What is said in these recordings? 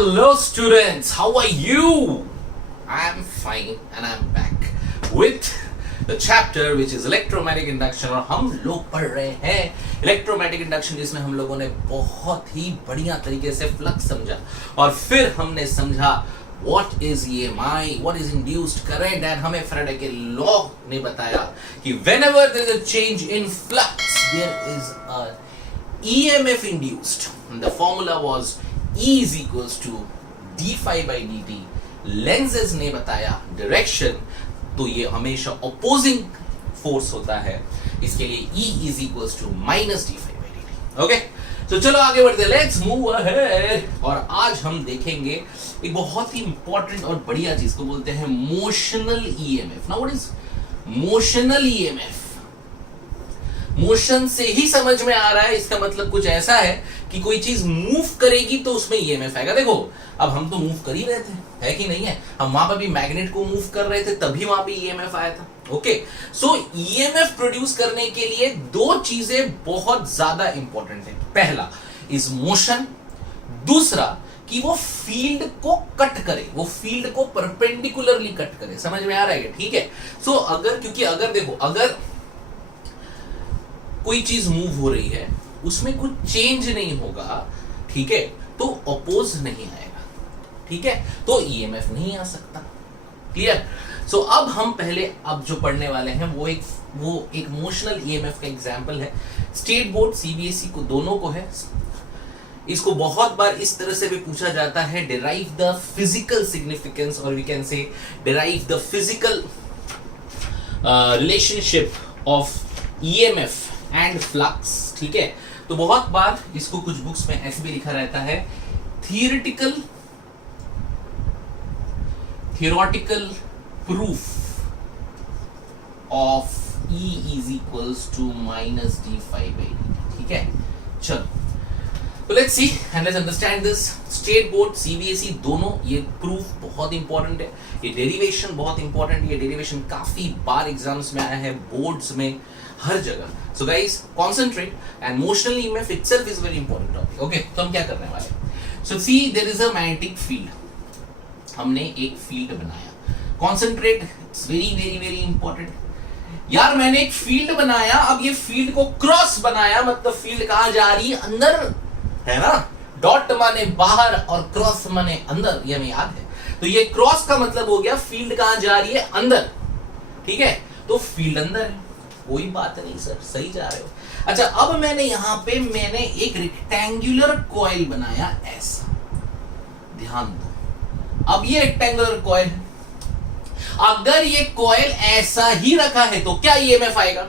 Hello students, how are you? I'm fine and I'm back with the chapter which is electromagnetic induction और हम लोग पढ़ रहे हैं इलेक्ट्रोमैग्नेटिक इंडक्शन जिसमें हम लोगों ने बहुत ही बढ़िया तरीके से फ्लक्स समझा और फिर हमने समझा what is EMI, what is induced current and हमें फैराडे के लॉ ने बताया कि whenever there is a change in flux there is a EMF induced and the formula was E is equals to d phi by dt. Lenses ने बताया direction तो ये हमेशा ऑपोजिंग फोर्स होता है इसके लिए E is equals to minus d phi by dt. Okay तो चलो आगे बढ़ते हैं, लेट्स मूव अहेड। और आज हम देखेंगे एक बहुत ही इंपॉर्टेंट और बढ़िया चीज को बोलते हैं motional EMF. Now what is motional EMF? Motion से ही समझ में आ रहा है, इसका मतलब कुछ ऐसा है कि कोई चीज मूव करेगी तो उसमें ईएमएफ आएगा। देखो अब हम तो मूव कर ही रहे थे, है कि नहीं है? हम वहां पर भी मैग्नेट को मूव कर रहे थे तभी वहां पे ईएमएफ आया था। ओके सो ईएमएफ प्रोड्यूस करने के लिए दो चीजें बहुत ज्यादा इंपॉर्टेंट है। पहला इज मोशन, दूसरा कि वो फील्ड को कट करे, वो फील्ड को परपेंडिकुलरली कट करे। समझ में आ रहा है? ठीक है। सो अगर देखो अगर कोई चीज मूव हो रही है उसमें कुछ चेंज नहीं होगा, ठीक है, तो अपोज नहीं आएगा, ठीक है, तो ईएमएफ नहीं आ सकता। क्लियर? सो अब हम पहले अब जो पढ़ने वाले हैं वो एक मोशनल ईएमएफ का एग्जांपल है। स्टेट बोर्ड सीबीएसई को दोनों को है। इसको बहुत बार इस तरह से भी पूछा जाता है, डिराइव द फिजिकल सिग्निफिकेंस और we can say derive the physical relationship of EMF and flux. ठीक है, तो बहुत बार इसको कुछ बुक्स में ऐसे भी लिखा रहता है theoretical proof of E is equals to minus d phi by dt। ठीक है, चलो तो let's see and let's understand this. State board CBSE दोनों ये प्रूफ बहुत इंपॉर्टेंट है, ये डेरिवेशन बहुत इंपॉर्टेंट है। ये डेरिवेशन काफी बार एग्जाम्स में आया है, बोर्ड्स में, हर जगह। So guys concentrate and motional EMF itself is very important topic. Okay तो हम क्या करने वाले हैं? So see there is a magnetic field. हमने एक फील्ड बनाया। Concentrate, it's very very very important. यार मैंने एक फील्ड बनाया, अब ये फील्ड को क्रॉस बनाया, मतलब फील्ड कहां जा रही है? अंदर, है ना? डॉट माने बाहर और क्रॉस माने अंदर, ये हमें याद है। तो ये क्रॉस का मतलब हो गया फील्ड कहां जा रही है? अंदर। ठीक है, तो फील्ड अंदर है, कोई बात नहीं सर, सही जा रहे हो। अच्छा अब मैंने यहां पे एक रेक्टेंगुलर कॉइल बनाया ऐसा, ध्यान दो। अब ये रेक्टेंगुलर कॉइल है, अगर ये कॉइल ऐसा ही रखा है तो क्या ईएमएफ आएगा?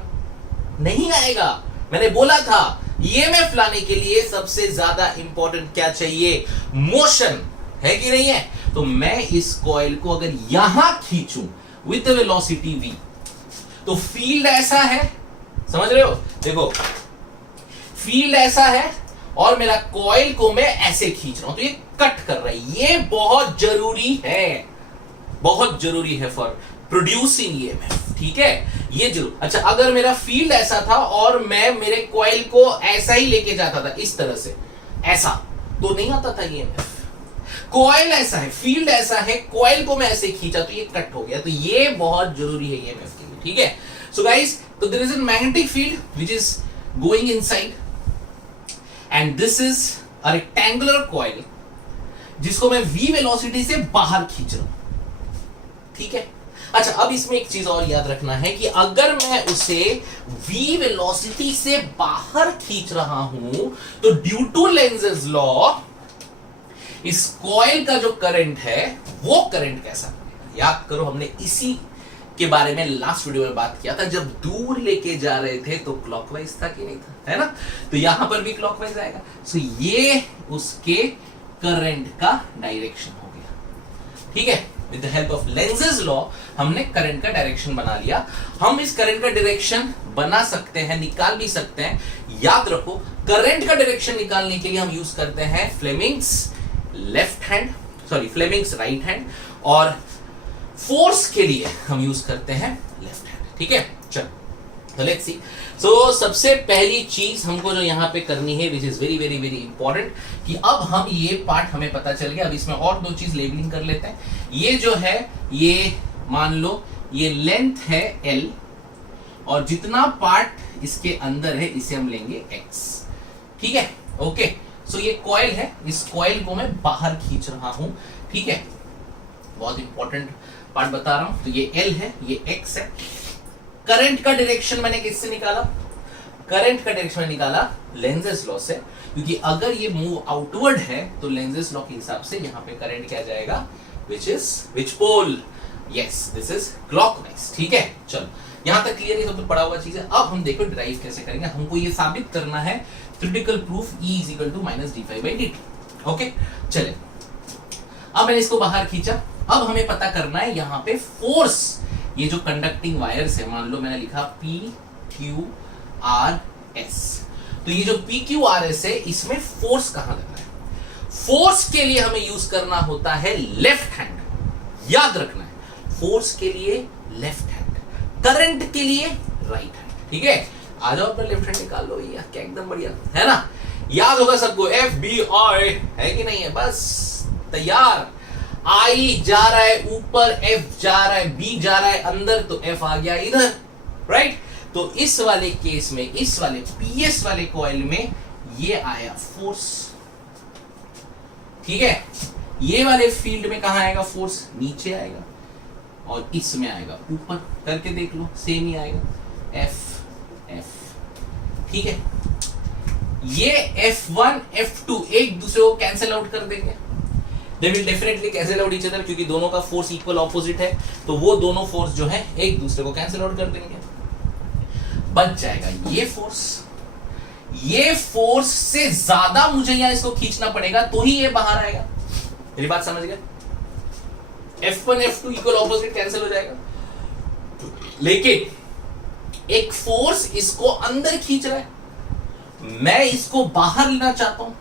नहीं आएगा। मैंने बोला था ईएमएफ लाने के लिए सबसे ज्यादा इंपॉर्टेंट क्या चाहिए? मोशन, है कि नहीं है? तो मैं इस कॉइल को अगर यहां खींचूं विद वेलोसिटी v तो फील्ड ऐसा है, समझ रहे हो? देखो फील्ड ऐसा है और मेरा कॉइल को मैं ऐसे खींच रहा हूं तो ये कट कर रहा है। ये बहुत जरूरी है, बहुत जरूरी है फॉर प्रोड्यूसिंग ईएमएफ। ठीक है, ये जरूर। अच्छा अगर मेरा फील्ड ऐसा था और मैं मेरे कॉइल को ऐसा ही लेके जाता था इस तरह से, ऐसा, तो नहीं आता था ईएमएफ। कॉइल ऐसा है, फील्ड ऐसा है, कॉइल को मैं ऐसे खींचा तो ये कट हो गया। तो ये बहुत जरूरी है ईएमएफ के लिए। ठीक है, सो गाइस तो there is a magnetic field which is going inside and this is a rectangular coil जिसको मैं v वेलोसिटी से बाहर खींच रहा हूं। ठीक है, अच्छा अब इसमें एक चीज और याद रखना है कि अगर मैं उसे v वेलोसिटी से बाहर खींच रहा हूं तो ड्यू टू लेंजेस लॉ इस कॉइल का जो करंट है वो करंट कैसा बनेगा? याद करो हमने इसी के बारे में लास्ट वीडियो में बात किया था। जब दूर लेके जा रहे थे तो क्लॉकवाइज था कि नहीं था, है ना? तो यहां पर भी क्लॉकवाइज आएगा। सो ये उसके करंट का डायरेक्शन हो गया। ठीक है, with the help of Lenz's law हमने करंट का डायरेक्शन बना लिया। हम इस करंट का डायरेक्शन बना सकते हैं, निकाल भी सकते हैं। याद रखो करंट का डायरेक्शन निकालने के लिए हम यूज करते हैं फ्लेमिंग्स फ्लेमिंग्स राइट हैंड और फोर्स के लिए हम यूज करते हैं लेफ्ट हैंड। ठीक है, चलो तो लेट्स सी। सो सबसे पहली चीज हमको जो यहाँ पे करनी है, which is very very very important, कि अब हम ये पार्ट हमें पता चल गया। अब इसमें और दो चीज लेबलिंग कर लेते हैं। ये जो है, ये मान लो ये लेंथ है L, और जितना पार्ट इसके अंदर है इसे हम लेंगे X। ठीक है, ओके। सो ये कॉइल है, इस कॉइल को मैं बाहर खींच रहा हूं। ठीक है, बहुत इंपॉर्टेंट पार्ट बता रहा हूं। तो ये L है, ये X है। करंट का डायरेक्शन मैंने किससे निकाला? करंट का डायरेक्शन निकाला लेंजेस लॉ से, क्योंकि अगर ये मूव आउटवर्ड है तो लेंजेस लॉ के हिसाब से यहाँ पे करंट क्या जाएगा, which pole? Yes, this is clockwise. ठीक है, चलो यहां तक क्लियर, ये सब तो पढ़ा हुआ चीज है। अब हम देखो ड्राइव कैसे करेंगे। हमको ये साबित करना है theoretical proof E is equal to minus d5/dt। Okay, चले। अब मैंने इसको बाहर खींचा। अब हमें पता करना है यहाँ पे फोर्स, ये जो कंडक्टिंग वायर्स है, मान लो मैंने लिखा PQRS, तो ये जो PQRS है इसमें फोर्स कहां लग रहा है? फोर्स के लिए हमें यूज करना होता है लेफ्ट हैंड, याद रखना है। फोर्स के लिए लेफ्ट हैंड, करंट के लिए राइट हैंड। ठीक है, आ जाओ अपना लेफ्ट हैंड निकाल लो भैया, क्या एकदम बढ़िया है ना। याद होगा सबको, FBI है कि नहीं है? बस तैयार। I जा रहा है ऊपर, F जा रहा है, B जा रहा है अंदर, तो F आ गया इधर, राइट। तो इस वाले केस में, इस वाले PS वाले कॉइल में ये आया फोर्स। ठीक है, ये वाले फील्ड में कहां आएगा फोर्स? नीचे आएगा, और इसमें आएगा ऊपर। करके देख लो, सेम ही आएगा, F F। ठीक है, ये F1 F2 एक दूसरे को कैंसिल आउट कर देंगे। They will definitely cancel out each other, क्योंकि दोनों का फोर्स इक्वल ऑपोजिट है, तो वो दोनों फोर्स जो है एक दूसरे को कैंसिल आउट कर देंगे। बच जाएगा ये फोर्स। ये फोर्स से ज्यादा मुझे यहां इसको खींचना पड़ेगा, तो ही ये बाहर आएगा। मेरी बात समझ गए? F1 F2 equal opposite cancel हो जाएगा, लेकिन एक फोर्स इसको अंदर खींच रहा है, मैं इसको बाहर लेना चाहता हूं।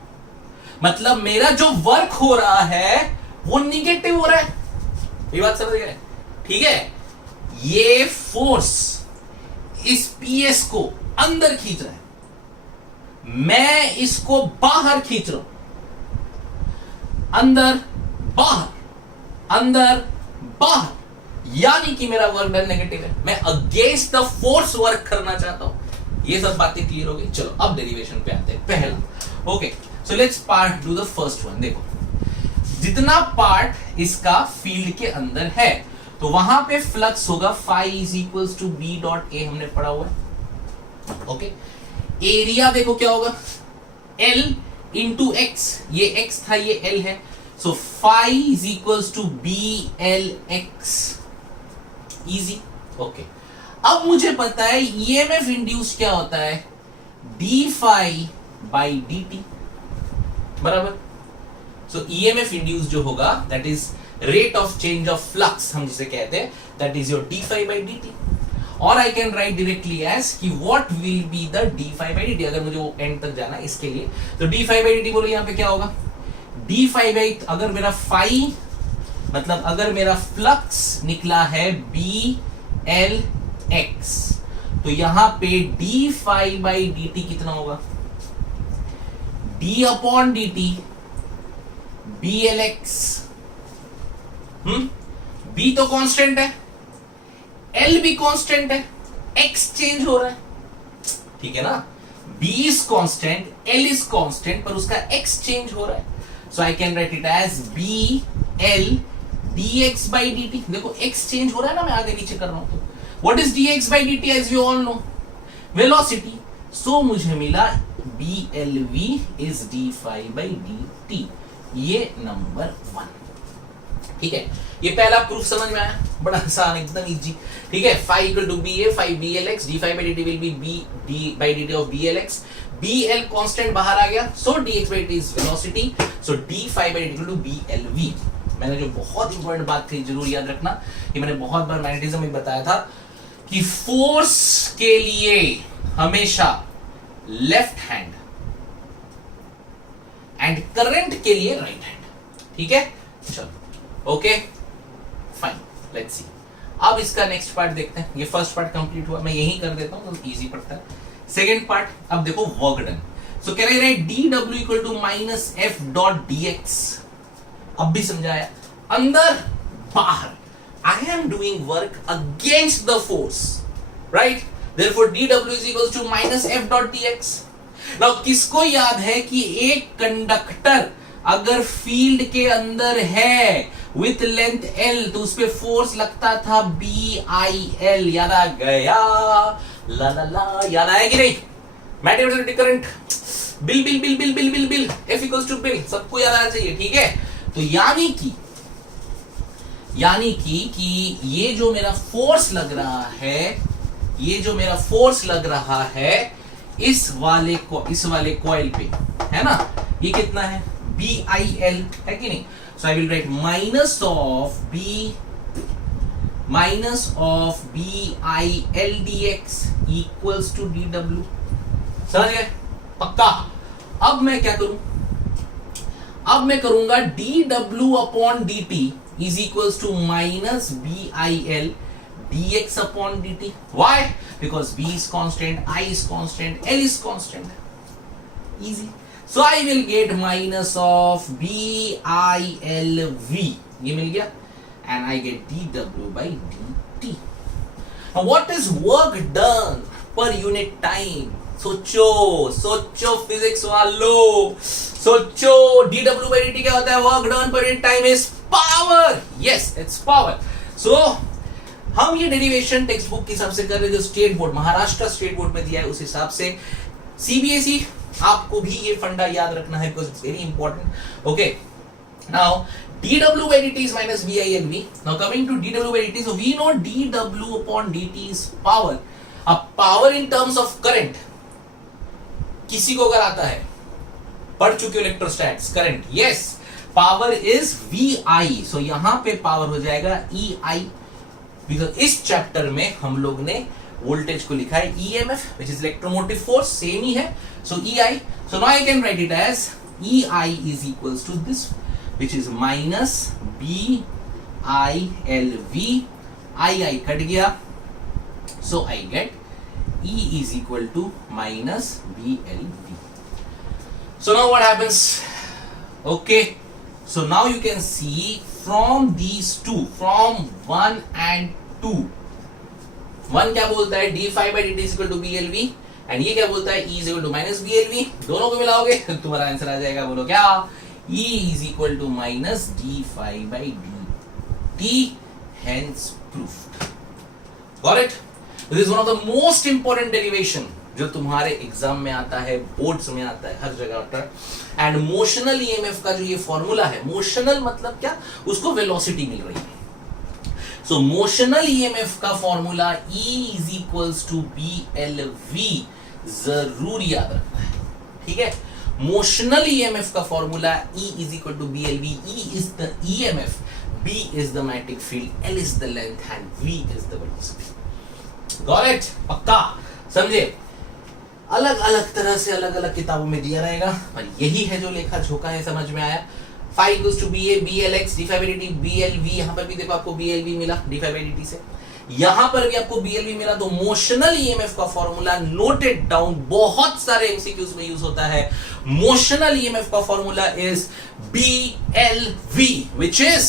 मतलब मेरा जो वर्क हो रहा है वो निगेटिव हो रहा है। ये बात समझ गए? ठीक है, ये फोर्स इस PS को अंदर खींच रहा है, मैं इसको बाहर खींच रहा हूं। अंदर बाहर, अंदर बाहर, यानी कि मेरा वर्क डन नेगेटिव है। मैं अगेंस्ट द फोर्स वर्क करना चाहता हूं। ये सब बातें क्लियर हो गई। चलो अब डेरिवेशन पे आते हैं। पहला, okay, so let's part do the first one. देखो, जितना पार्ट इसका फील्ड के अंदर है, तो वहां पे फ्लक्स होगा phi is equals to B dot A, हमने पढ़ा हुआ है। ओके, एरिया देखो क्या होगा, L इंटू X, ये X था, ये L है, so phi is equals to BLX। Easy, okay. अब मुझे पता है EMF इंड्यूस क्या होता है, d phi बाई dt, बराबर। सो EMF इंड्यूस जो होगा, that is rate of change of flux, हम जिसे कहते हैं, that is your d phi by dt। और I can write directly as कि what will be the d phi by dt, अगर मुझे वो एंड तक जाना इसके लिए, तो d phi बाई dt बोलो यहां पे क्या होगा, d phi बाई, अगर मेरा phi मतलब अगर मेरा फ्लक्स निकला है BLX, तो यहां पे d phi बाई dt कितना होगा, d upon dt BLX। B तो कांस्टेंट है, L भी कांस्टेंट है, X चेंज हो रहा है, ठीक है ना। B is constant, L is constant, पर उसका X चेंज हो रहा है। So I can write it as BL dx by dt। देखो x चेंज हो रहा है ना, मैं आगे नीचे कर रहा हूं। तो what is dx by dt as we all know, velocity. So मुझे मिला BLV is d phi by dt, ये नंबर 1। ठीक है, ये पहला प्रूफ समझ में आया, बड़ा आसान, एकदम इजी। ठीक है, phi equal to BA, phi BLX, d phi by dt will be B d by dt of BLX। BL constant बाहर आ गया, so dx by dt is velocity, so d phi by dt equal to BLV। मैंने जो बहुत important बात थी, जरूर याद रखना, कि मैंने बहुत बार मैग्नेटिज्म में बताया था कि फोर्स के लिए हमेशा लेफ्ट हैंड एंड करंट के लिए राइट हैंड। ठीक है, चलो, ओके फाइन, लेट्स सी। अब इसका नेक्स्ट पार्ट देखते हैं। ये फर्स्ट पार्ट कंप्लीट हुआ, मैं यही कर देता हूं तो इजी पड़ता है। सेकेंड पार्ट, अब देखो वर्क डन। सो कह रहे हैं D W equal to minus F dot D X. अब भी समझाया, अंदर बाहर, I am doing work against the force, right? Therefore dw is equals to minus f dot dx. Now किसको याद है कि एक कंडक्टर अगर फील्ड के अंदर है विथ लेंथ l तो उस पे फोर्स लगता था BIL, याद आ गया? ला ला ला, याद आया कि नहीं? Mathematical current, bill bill bill bill bill bill bill, F equals to bill, सबको याद आना चाहिए, ठीक है? तो यानी कि ये जो मेरा फोर्स लग रहा है, ये जो मेरा फोर्स लग रहा है इस वाले कॉइल पे, है ना? ये कितना है? BIL है कि नहीं? So I will write minus of BIL dx equals to DW। समझ गए? पक्का? अब मैं क्या करूं? अब मैं करूंगा DW upon DT is equals to minus BIL dx upon dt. Why? Because b is constant, I is constant, L is constant. Easy. So I will get minus of BILV. ये मिल गया, and I get dw by dt. Now what is work done per unit time? सोचो physics वालों, सोचो dw by dt क्या होता है? Work done per unit time is power. Yes, it's power. So हम ये डेरिवेशन टेक्स्ट बुक के हिसाब से कर रहे हैं, जो state board, Maharashtra state board में दिया है उस हिसाब से। सीबीएसई आपको भी ये फंडा याद रखना है because it's very important. Okay, now dw by dt is minus BILV. Now coming to dw by dt, so we know dw upon dt is power. अब power in terms of current किसी को अगर आता है, पढ़ चुके हो electrostatics, current, yes, power is VI. So यहां पे पावर हो जाएगा EI, बिकॉज इस चैप्टर में हम लोग ने वोल्टेज को लिखा है EMF which is electromotive force, same ही है. So EI, so now I can write it as EI is equals to this which is minus BILV. II cut गया, so I get E is equal to minus BLV. So now what happens? Okay, so now you can see from these two, from 1 and 2, 1 क्या बोलता है? d phi by dt is equal to BLV, and ये क्या बोलता है? E is equal to minus BLV. दोनों को मिलाओगे तुम्हारा आंसर आ जाएगा, बोलो क्या? E is equal to minus d phi by dt, hence proved. Got it? This is one of the most important derivation जो तुम्हारे एग्जाम में आता है, बोर्ड्स में आता है, हर जगह आता है। एंड मोशनल ईएमएफ का जो ये फॉर्मूला है, मोशनल मतलब क्या? उसको वेलोसिटी मिल रही है। सो मोशनल ईएमएफ का formula E is equals to BLV जरूर याद रखना है, ठीक है? मोशनल ईएमएफ का formula E is equal to BLV. E is the EMF, B is the magnetic field, L is the length and V is the velocity. Got it? पक्का समझे? अलग अलग तरह से अलग अलग किताबों में दिया रहेगा, पर यही है जो लेखा झोंका है, समझ में आया? phi equals to BA, BLX, d phi by dt, BLV. यहां पर भी देखो आपको BLV मिला d phi by dt से, यहां पर भी आपको BLV मिला. तो मोशनल ईएमएफ का फॉर्मूला नोटेड डाउन, बहुत सारे एमसीक्यूज में यूज होता है. मोशनल ईएमएफ का formula is BLV, which is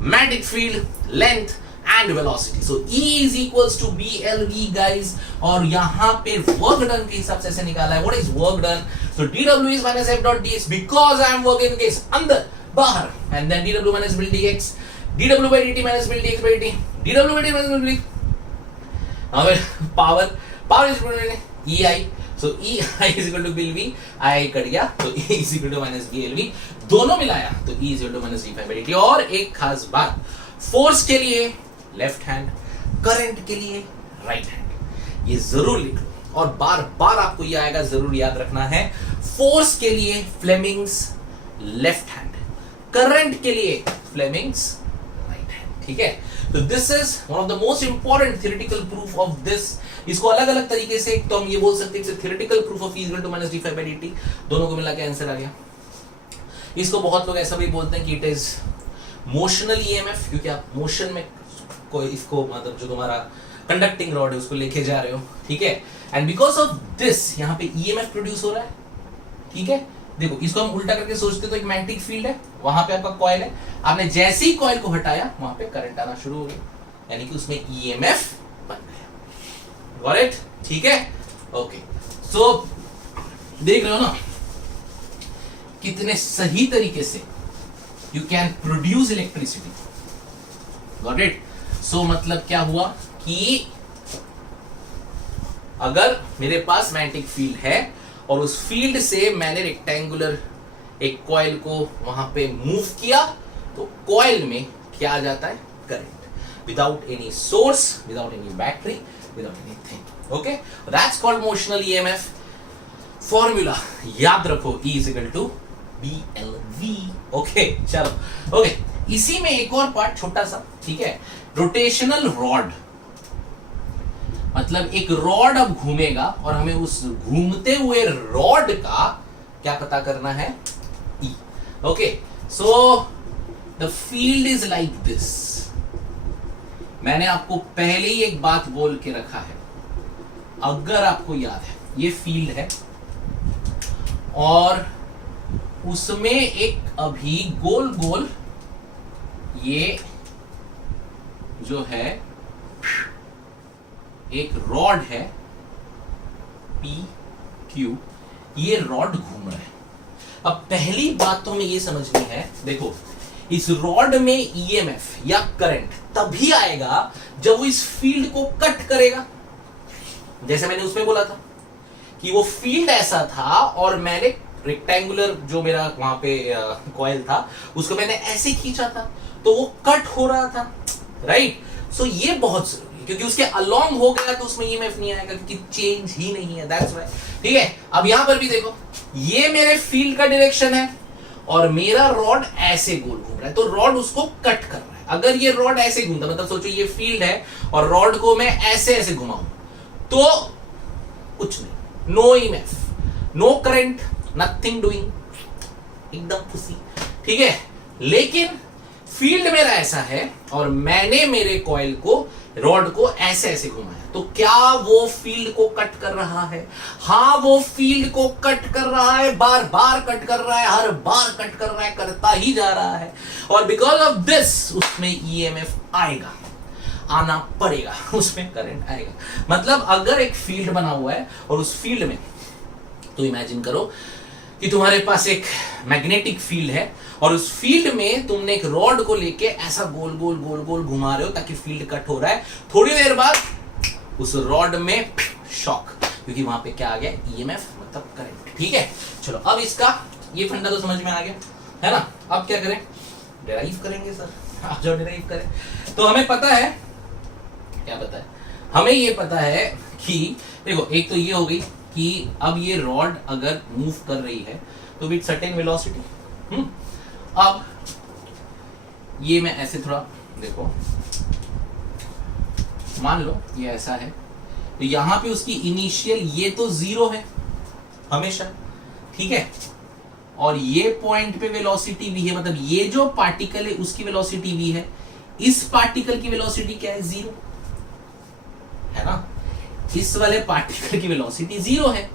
magnetic field, length and velocity. So E is equals to BLV guys. और यहाँ पे work done के हिसाब से ऐसे निकाला है. What is work done? So dW is minus F dot dx because I am working against अंदर बाहर, and then dW minus BL dx, dW by dt minus BL dx by dt, dW by dt minus BL dx. अब power is equal to EI. So EI is equal to BLV. I cut गया, तो E is equal to minus BLV. दोनों मिलाया तो E is equal to minus d phi by dt. और एक खास बात, फोर्स के लिए लेफ्ट हैंड, करंट के लिए राइट हैंड, ये जरूर लिख लो और बार बार आपको ये आएगा, जरूर याद रखना है. फोर्स के लिए फ्लेमिंग्स लेफ्ट हैंड, करंट के लिए फ्लेमिंग्स राइट हैंड, ठीक है? तो this is one of the most important theoretical proof of this. इसको अलग अलग तरीके से तो हम ये बोल सकते हैं theoretical proof of E equal to minus d phi by dt. दोनों को मिला के आंसर आ गया. इसको बहुत लोग ऐसा भी बोलते हैं कि इट इज मोशनल ईएमएफ, क्योंकि आप मोशन में कोई इसको मतलब जो तुम्हारा कंडक्टिंग रॉड है उसको लेके जा रहे हो, ठीक है, एंड बिकॉज ऑफ दिस यहाँ पे ईएमएफ प्रोड्यूस हो रहा है, ठीक है। देखो इसको हम उल्टा करके सोचते तो एक मैग्नेटिक फील्ड है, वहां पे आपका कॉइल है, आपने जैसे ही कॉइल को हटाया वहां पे करंट आना शुरू हो गया, यानी कि उसमें ईएमएफ बन गया। Got it? ठीक है, ओके। सो देख रहे हो ना कितने सही तरीके से you can produce electricity. Got it? So मतलब क्या हुआ कि अगर मेरे पास मैग्नेटिक फील्ड है और उस फील्ड से मैंने रेक्टेंगुलर एक कॉइल को वहां पे मूव किया, तो कॉइल में क्या आ जाता है? Current, without any source, without any battery, without anything. Okay, that's called motional EMF. Formula याद रखो, E = BLV। ओके, चलो, ओके। इसी में एक और पार्ट छोटा सा, ठीक है, रोटेशनल रॉड, मतलब एक रॉड अब घूमेगा और हमें उस घूमते हुए रॉड का क्या पता करना है? E। Okay, so the field is like this. मैंने आपको पहले ही एक बात बोल के रखा है, अगर आपको याद है, ये फील्ड है और उसमें एक अभी गोल गोल ये जो है एक रॉड है PQ, ये रॉड घूम रहा है। अब पहली बात तो हमें ये समझनी है, देखो इस रॉड में ईएमएफ या करंट तभी आएगा जब वो इस फील्ड को कट करेगा। जैसे मैंने उसमें बोला था कि वो फील्ड ऐसा था और मैंने रेक्टेंगुलर जो मेरा वहां पे कॉइल था उसको मैंने ऐसे खींचा था, तो वो कट हो रहा था, राइट? सो ये बहुत जरूरी है, क्योंकि उसके अलोंग हो गया तो उसमें ईएमएफ नहीं आएगा, क्योंकि चेंज ही नहीं है, दैट्स व्हाई। ठीक है, अब यहां पर भी देखो, ये मेरे फील्ड का डायरेक्शन है और मेरा रॉड ऐसे गोल घूम रहा है, तो रॉड उसको कट कर रहा है। अगर ये रॉड ऐसे घूमता, मतलब सोचो ये फील्ड है और रॉड को मैं ऐसे ऐसे घुमाऊं तो कुछ नहीं, no EMF, no current, nothing doing, एकदम खुशी। ठीक है, लेकिन फील्ड मेरा ऐसा है और मैंने मेरे कॉइल को, रॉड को ऐसे ऐसे घुमाया, तो क्या वो फील्ड को कट कर रहा है? हाँ, वो फील्ड को कट कर रहा है, बार बार कट कर रहा है, हर बार कट कर रहा है, करता ही जा रहा है, और बिकॉज ऑफ दिस उसमें ईएमएफ आएगा, आना पड़ेगा, उसमें करंट आएगा। मतलब अगर एक फील्ड बना हुआ है और उस फील्ड में, तो इमेजिन करो कि तुम्हारे पास एक मैग्नेटिक फील्ड है और उस फील्ड में तुमने एक रॉड को लेके ऐसा गोल गोल गोल गोल घुमा रहे हो ताकि फील्ड कट हो रहा है। थोड़ी देर बाद उस रॉड में शॉक, क्योंकि वहां पे क्या आ गया? ईएमएफ, मतलब करंट। ठीक है, चलो अब इसका ये फंडा तो समझ में आ गया है ना। अब क्या करें? डिराइव करेंगे सर, आप जो डिराइव करें। तो हमें पता है, क्या पता है हमें? ये पता है कि देखो, एक तो ये हो गई कि अब ये रॉड अगर मूव कर रही है तो विद सर्टेन वेलोसिटी। अब ये मैं ऐसे थोड़ा, देखो मान लो ये ऐसा है, तो यहां पे उसकी इनिशियल ये तो 0 है हमेशा, ठीक है, और ये पॉइंट पे वेलोसिटी v है, मतलब ये जो पार्टिकल है उसकी वेलोसिटी v है, इस पार्टिकल की वेलोसिटी क्या है? 0 है ना। इस वाले पार्टिकल की वेलोसिटी 0 है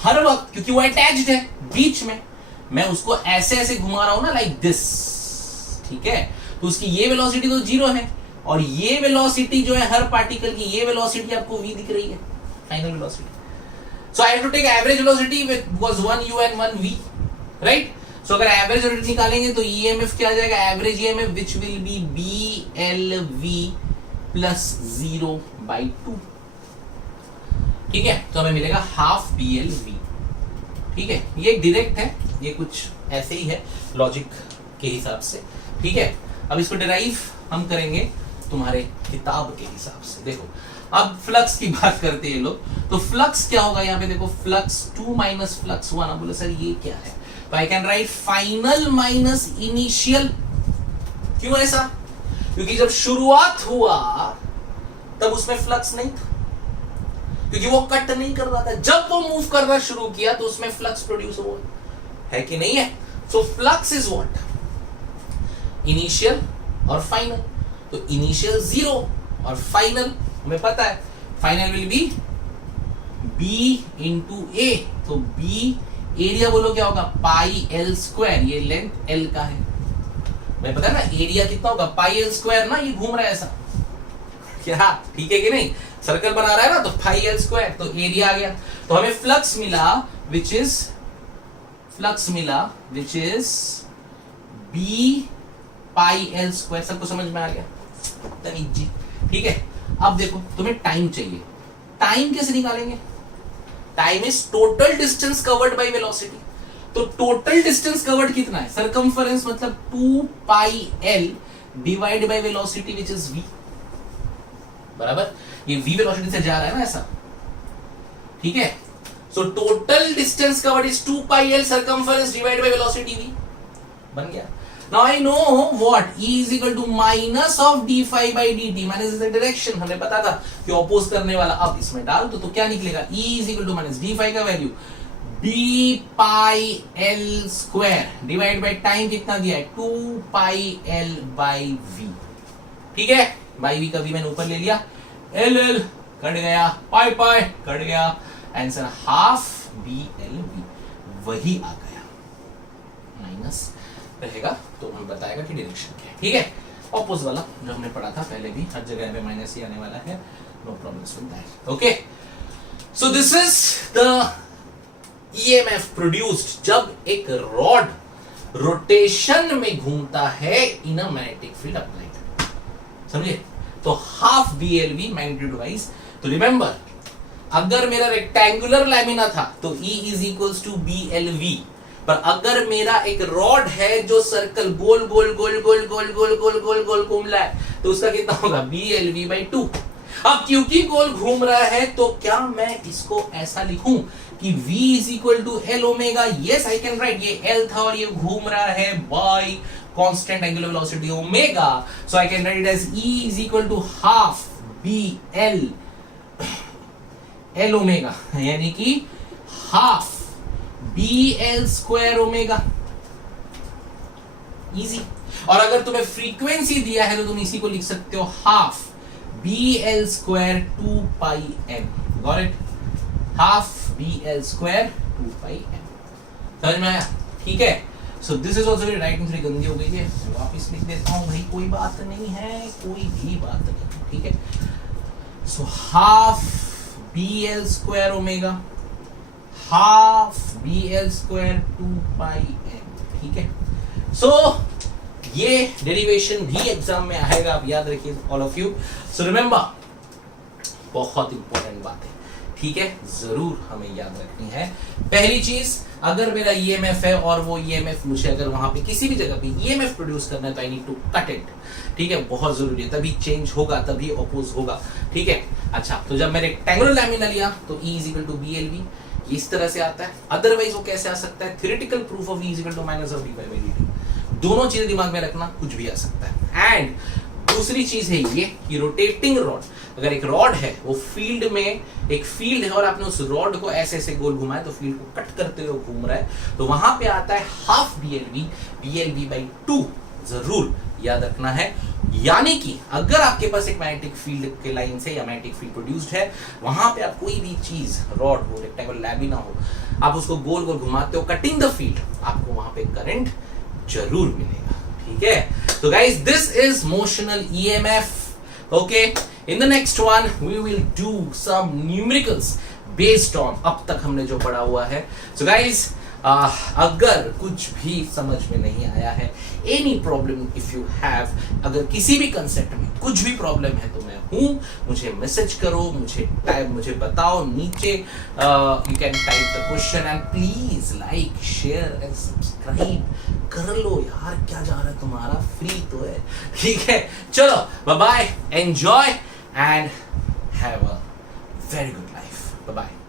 हर वक्त, क्योंकि वो अटैच्ड है बीच में। मैं उसको ऐसे ऐसे घुमा रहा हूं ना, लाइक दिस, ठीक है, तो उसकी ये वेलोसिटी तो 0 है, और ये वेलोसिटी जो है हर पार्टिकल की, ये वेलोसिटी आपको v दिख रही है, final velocity. So I have to take average velocity was 1u and 1v, right. So अगर एवरेज वेलोसिटी निकालेंगे तो ईएमएफ क्या आ जाएगा? Average EMF which will be BLV plus 0/2। ठीक है, तो हमें मिलेगा हाफ BLV। ठीक है, ये डायरेक्ट है, ये कुछ ऐसे ही है लॉजिक के हिसाब से। ठीक है, अब इसको डिराइव हम करेंगे तुम्हारे किताब के हिसाब से। देखो, अब फ्लक्स की बात करते हैं लोग, तो फ्लक्स क्या होगा यहाँ पे? देखो, फ्लक्स 2 माइनस फ्लक्स 1। अब बोले सर ये क्या है? तो आई can right final minus initial. क्यों ऐसा? क्योंकि जब शुरुआत हुआ तब उसमें फ्लक्स नहीं था, क्योंकि वो कट नहीं कर रहा था। जब वो मूव करना शुरू किया तो उसमें फ्लक्स प्रोड्यूस हुआ, है कि नहीं है? So flux is what? Initial और फाइनल। तो इनिशियल 0 और फाइनल हमें पता है final will be B into A, तो बी एरिया बोलो क्या होगा पाई एल स्क्वायर, ये लेंथ एल का है, मैं पता है ना एरिया कितना होगा पाई एल स्क्वायर ना, ये घूम रहा है ऐसा क्या, ठीक है कि नहीं, सर्कल बना रहा है ना, तो पाई एल स्क्वायर, तो एरिया आ गया, तो हमें फ्लक्स मिला which is B pi L square, सबको समझ में आ गया तमीज जी, ठीक है। अब देखो तुम्हें टाइम चाहिए, टाइम कैसे निकालेंगे, time is total distance covered by velocity, तो टोटल डिस्टेंस कवर्ड कितना है, सरकमफरेंस मतलब 2 pi L divide by velocity which is v, बराबर, ये v वेलोसिटी से जा रहा है ना ऐसा, ठीक है, so total distance covered is 2 pi L circumference divide by velocity v, बन गया। Now I know what E is equal to minus of d phi by dt, minus is the direction, हमें पता था कि ऑपोज करने वाला, अब इसमें डाल तो क्या निकलेगा, E is equal to minus d phi का value d pi l square divide by time कितना दिया है 2 pi l by v, ठीक है, बाई v का v मैंने ऊपर ले लिया, l l कट गया, पाई पाई कट गया, answer half b l v वही आ गया, माइनस रहेगा तो हमें बताएगा कि डायरेक्शन क्या है, ठीक है, ऑपोज वाला जो हमने पढ़ा था पहले भी, हर जगह पे माइनस ही आने वाला है, no problems with that, okay. So this is the EMF produced जब एक रॉड रोटेशन में घूमता है in a magnetic field applied, समझे, तो हाफ बीएलवी मैग्नीट्यूड वाइज, तो रिमेंबर अगर मेरा रेक्टेंगुलर लैमिना था तो E is equals to BLV, पर अगर मेरा एक रॉड है जो सर्कल गोल गोल गोल गोल गोल गोल गोल गोल गोल घूम रहा है तो उसका कितना होगा BLV/2। अब क्योंकि गोल घूम रहा है तो क्या मैं इसको ऐसा लिखूं कि V is equal to L omega, yes I can write, ये L था और ये घूम रहा है by constant angular velocity omega, so I can write it as E is equal to half BL L omega, यानी कि half BL square omega, easy. और अगर तुम्हें फ्रीक्वेंसी दिया है तो तुम इसी को लिख सकते हो half BL square 2 pi m, got it, half BL square 2 pi m, समझ में आया, ठीक है। सो दिस इज ऑल्सो राइटिंग थोड़ी गंदी हो गई है, वापिस लिख देता हूं भाई, कोई बात नहीं है, कोई भी बात नहीं, ठीक है। So half BL square omega half BL square 2 पाई m, ठीक है। सो ये डेरिवेशन भी एग्जाम में आएगा, आप याद रखिए all of you. So remember बहुत इंपॉर्टेंट बात है, ठीक है, जरूर हमें याद रखनी है। पहली चीज, अगर मेरा ईएमएफ है और वो ईएमएफ मुझे अगर वहां पे किसी भी जगह पे ईएमएफ प्रोड्यूस करना है तो I need to cut it, ठीक है, बहुत जरूरी है, तभी चेंज होगा, तभी अपोज होगा, ठीक है। अच्छा, तो जब मैंने रेक्टेंगुलर लैमिना लिया तो E is equal to BLV, इस तरह से आता है, अदरवाइज वो कैसे आ सकता है, theoretical proof of E is equal to minus of d by dt, दोनों चीजें दिमाग में रखना, कुछ भी आ सकता है। एंड दूसरी चीज है ये कि रोटेटिंग रॉड, अगर एक रॉड है वो फील्ड में, एक फील्ड है और आपने उस रॉड को ऐसे ऐसे गोल घुमाया तो फील्ड को कट करते हुए घूम रहा है, तो वहां पे आता है हाफ BLV/2, जरूर याद रखना है। यानी कि अगर आपके पास एक मैग्नेटिक फील्ड के लाइन से या मैग्नेटिक फील्ड प्रोड्यूस्ड है, वहां पे आप कोई भी चीज, रॉड हो, रेक्टेंगुलर लैमिना हो, आप उसको गोल गोल घुमाते हो कटिंग द फील्ड, आपको वहां पे करंट जरूर मिलेगा, ठीक है। तो guys this is motional EMF, okay. In the next one we will do some numericals based on अब तक हमने जो पढ़ा हुआ है। सो गाइस अगर कुछ भी समझ में नहीं आया है, any problem if you have, अगर किसी भी कंसेप्ट में कुछ भी प्रॉब्लम है तो मैं हूं, मुझे मैसेज करो, मुझे बताओ नीचे, you can type the question and please like share and subscribe कर लो यार, क्या जा रहा है तुम्हारा, फ्री तो है, ठीक है। चलो bye bye, enjoy and have a very good life, bye bye.